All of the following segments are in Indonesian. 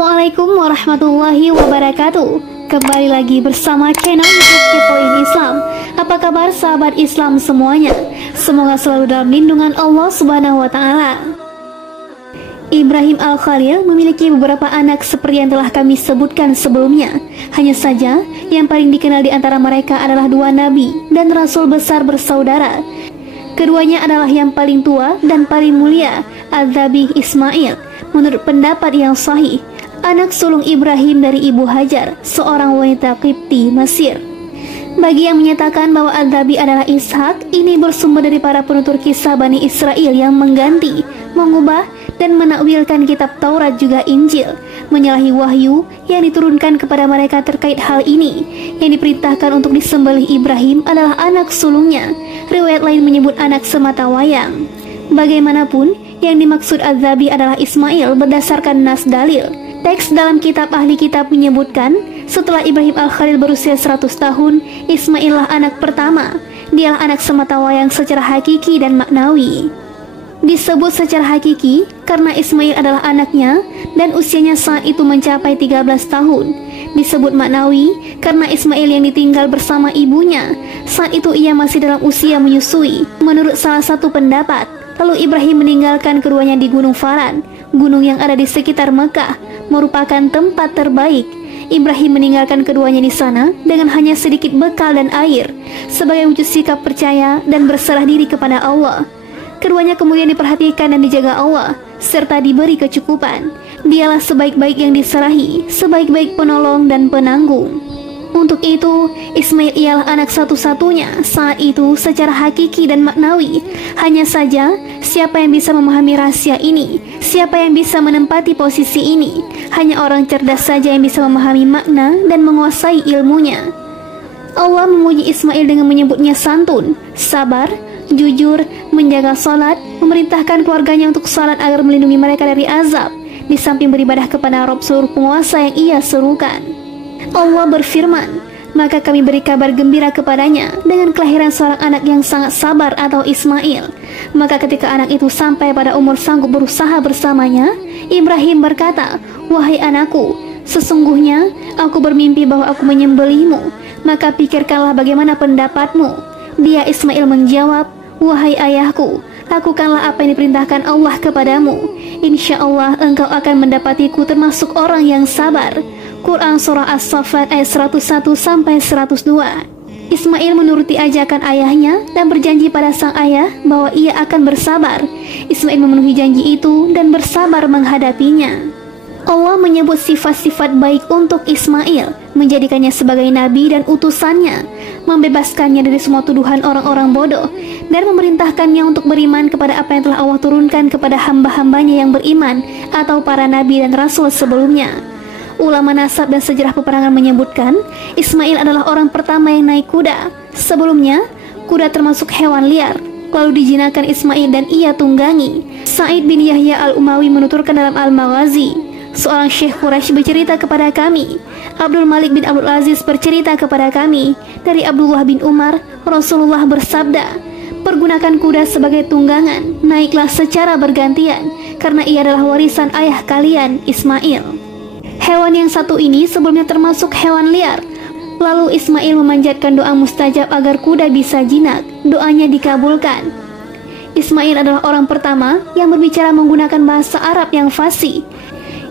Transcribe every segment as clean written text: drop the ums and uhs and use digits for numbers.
Assalamualaikum warahmatullahi wabarakatuh. Kembali lagi bersama channel YouTube Kepoin Islam. Apa kabar sahabat Islam semuanya? Semoga selalu dalam lindungan Allah Subhanahu wa Ta'ala. Ibrahim Al-Khalil memiliki beberapa anak seperti yang telah kami sebutkan sebelumnya. Hanya saja yang paling dikenal di antara mereka adalah dua nabi dan rasul besar bersaudara. Keduanya adalah yang paling tua dan paling mulia, Az-Zabih Ismail. Menurut pendapat yang sahih, anak sulung Ibrahim dari Ibu Hajar, seorang wanita Qibti Mesir. Bagi yang menyatakan bahwa Az-Zabih adalah Ishak, ini bersumber dari para penutur kisah Bani Israel yang mengganti, mengubah, dan menakwilkan kitab Taurat juga Injil, menyalahi wahyu yang diturunkan kepada mereka terkait hal ini. Yang diperintahkan untuk disembelih Ibrahim adalah anak sulungnya. Riwayat lain menyebut anak semata wayang. Bagaimanapun, yang dimaksud Az-Zabih adalah Ismail berdasarkan nas dalil. Teks dalam kitab ahli kitab menyebutkan, setelah Ibrahim Al-Khalil berusia 100 tahun, Ismail lah anak pertama. Dialah anak semata wayang secara hakiki dan maknawi. Disebut secara hakiki karena Ismail adalah anaknya dan usianya saat itu mencapai 13 tahun. Disebut maknawi karena Ismail yang ditinggal bersama ibunya. Saat itu ia masih dalam usia menyusui. Menurut salah satu pendapat, lalu Ibrahim meninggalkan keduanya di Gunung Faran, gunung yang ada di sekitar Mekah, merupakan tempat terbaik. Ibrahim meninggalkan keduanya di sana dengan hanya sedikit bekal dan air, sebagai wujud sikap percaya dan berserah diri kepada Allah. Keduanya kemudian diperhatikan dan dijaga Allah, serta diberi kecukupan. Dialah sebaik-baik yang diserahi, sebaik-baik penolong dan penanggung. Untuk itu, Ismail ialah anak satu-satunya saat itu secara hakiki dan maknawi. Hanya saja, siapa yang bisa memahami rahasia ini? Siapa yang bisa menempati posisi ini? Hanya orang cerdas saja yang bisa memahami makna dan menguasai ilmunya. Allah memuji Ismail dengan menyebutnya santun, sabar, jujur, menjaga salat, memerintahkan keluarganya untuk salat agar melindungi mereka dari azab, di samping beribadah kepada Rabb seluruh penguasa yang ia serukan. Allah berfirman, maka kami beri kabar gembira kepadanya dengan kelahiran seorang anak yang sangat sabar atau Ismail. Maka ketika anak itu sampai pada umur sanggup berusaha bersamanya, Ibrahim berkata, "Wahai anakku, sesungguhnya aku bermimpi bahwa aku menyembelihmu, maka pikirkanlah bagaimana pendapatmu." Dia Ismail menjawab, "Wahai ayahku, lakukanlah apa yang diperintahkan Allah kepadamu. Insya Allah engkau akan mendapatiku termasuk orang yang sabar." Quran Surah As-Saffat ayat 101-102. Ismail menuruti ajakan ayahnya dan berjanji pada sang ayah bahwa ia akan bersabar. Ismail memenuhi janji itu dan bersabar menghadapinya. Allah menyebut sifat-sifat baik untuk Ismail, menjadikannya sebagai nabi dan utusannya, membebaskannya dari semua tuduhan orang-orang bodoh, dan memerintahkannya untuk beriman kepada apa yang telah Allah turunkan kepada hamba-hambanya yang beriman atau para nabi dan rasul sebelumnya. Ulama nasab dan sejarah peperangan menyebutkan, Ismail adalah orang pertama yang naik kuda. Sebelumnya, kuda termasuk hewan liar, lalu dijinakan Ismail dan ia tunggangi. Sa'id bin Yahya Al-Umawi menuturkan dalam Al-Maghazi, seorang syekh Quraisy bercerita kepada kami, Abdul Malik bin Abdul Aziz bercerita kepada kami, dari Abdullah bin Umar, Rasulullah bersabda, "Pergunakan kuda sebagai tunggangan, naiklah secara bergantian, karena ia adalah warisan ayah kalian, Ismail." Hewan yang satu ini sebelumnya termasuk hewan liar. Lalu Ismail memanjatkan doa mustajab agar kuda bisa jinak. Doanya dikabulkan. Ismail adalah orang pertama yang berbicara menggunakan bahasa Arab yang fasih.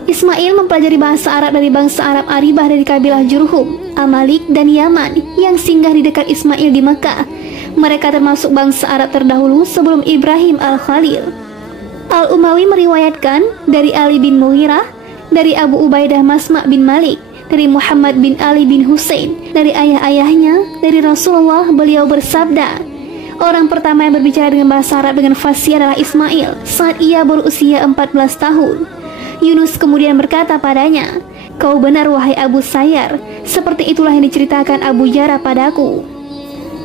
Ismail mempelajari bahasa Arab dari bangsa Arab Aribah dari kabilah Jurhum, Amalik, dan Yaman yang singgah di dekat Ismail di Mekah. Mereka termasuk bangsa Arab terdahulu sebelum Ibrahim Al-Khalil. Al-Umawi meriwayatkan dari Ali bin Mughirah, dari Abu Ubaidah Masma' bin Malik, dari Muhammad bin Ali bin Husain, dari ayah-ayahnya, dari Rasulullah, beliau bersabda, orang pertama yang berbicara dengan bahasa Arab dengan fasih adalah Ismail saat ia berusia 14 tahun. Yunus kemudian berkata padanya, "Kau benar wahai Abu Sayyar, seperti itulah yang diceritakan Abu Jara padaku."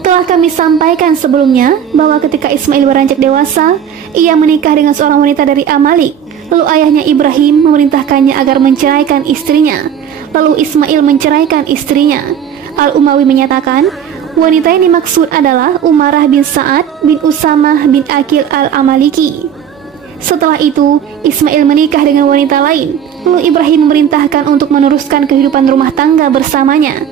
Telah kami sampaikan sebelumnya bahwa ketika Ismail beranjak dewasa, ia menikah dengan seorang wanita dari Amalik. Lalu ayahnya Ibrahim memerintahkannya agar menceraikan istrinya. Lalu Ismail menceraikan istrinya. Al-Umawi menyatakan, wanita yang dimaksud adalah Umarah bin Sa'ad bin Usamah bin Akil al-Amaliki. Setelah itu, Ismail menikah dengan wanita lain. Lalu Ibrahim memerintahkan untuk meneruskan kehidupan rumah tangga bersamanya.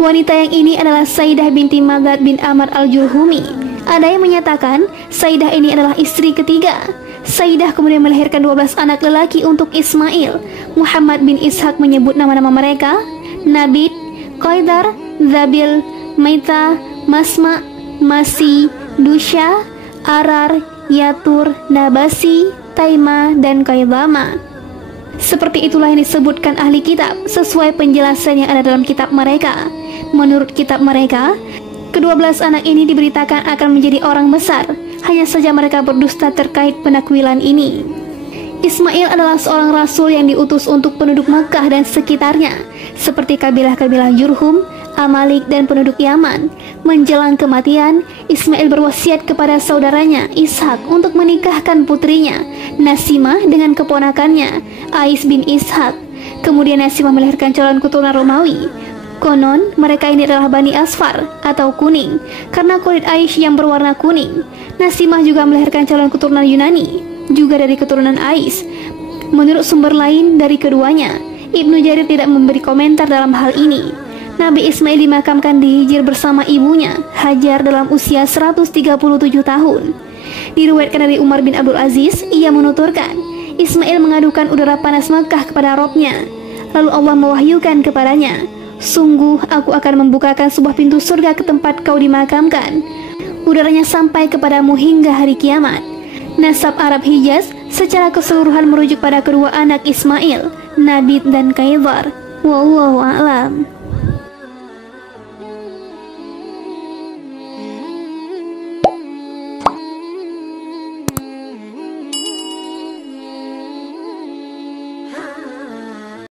Wanita yang ini adalah Sayyidah binti Magad bin Amr al-Jurhumi. Ada yang menyatakan Sayyidah ini adalah istri ketiga. Sayyidah kemudian melahirkan 12 anak lelaki untuk Ismail. Muhammad bin Ishaq menyebut nama-nama mereka: Nabit, Qaidar, Zabil, Maita, Masma, Masi, Dusha, Arar, Yatur, Nabasi, Taima, dan Qaidama. Seperti itulah yang disebutkan ahli kitab sesuai penjelasan yang ada dalam kitab mereka. Menurut kitab mereka, ke-12 anak ini diberitakan akan menjadi orang besar. Hanya saja mereka berdusta terkait penakwilan ini. Ismail adalah seorang rasul yang diutus untuk penduduk Makkah dan sekitarnya, seperti kabilah-kabilah Jurhum, Amalik, dan penduduk Yaman. Menjelang kematian, Ismail berwasiat kepada saudaranya Ishak untuk menikahkan putrinya Nasimah dengan keponakannya Ais bin Ishak. Kemudian Nasimah melahirkan calon keturunan Romawi. Konon mereka ini adalah Bani Asfar atau kuning karena kulit Ais yang berwarna kuning. Nasimah juga melahirkan calon keturunan Yunani, juga dari keturunan Ais. Menurut sumber lain dari keduanya, Ibnu Jarir tidak memberi komentar dalam hal ini. Nabi Ismail dimakamkan di Hijr bersama ibunya Hajar dalam usia 137 tahun. Diriwayatkan dari Umar bin Abdul Aziz, ia menuturkan, Ismail mengadukan udara panas Makkah kepada Robnya. Lalu Allah mewahyukan kepadanya, sungguh aku akan membukakan sebuah pintu surga ke tempat kau dimakamkan. Udaranya sampai kepadamu hingga hari kiamat. Nasab Arab Hijaz secara keseluruhan merujuk pada kedua anak Ismail, Nabit dan Qaidar. Wallahu a'lam.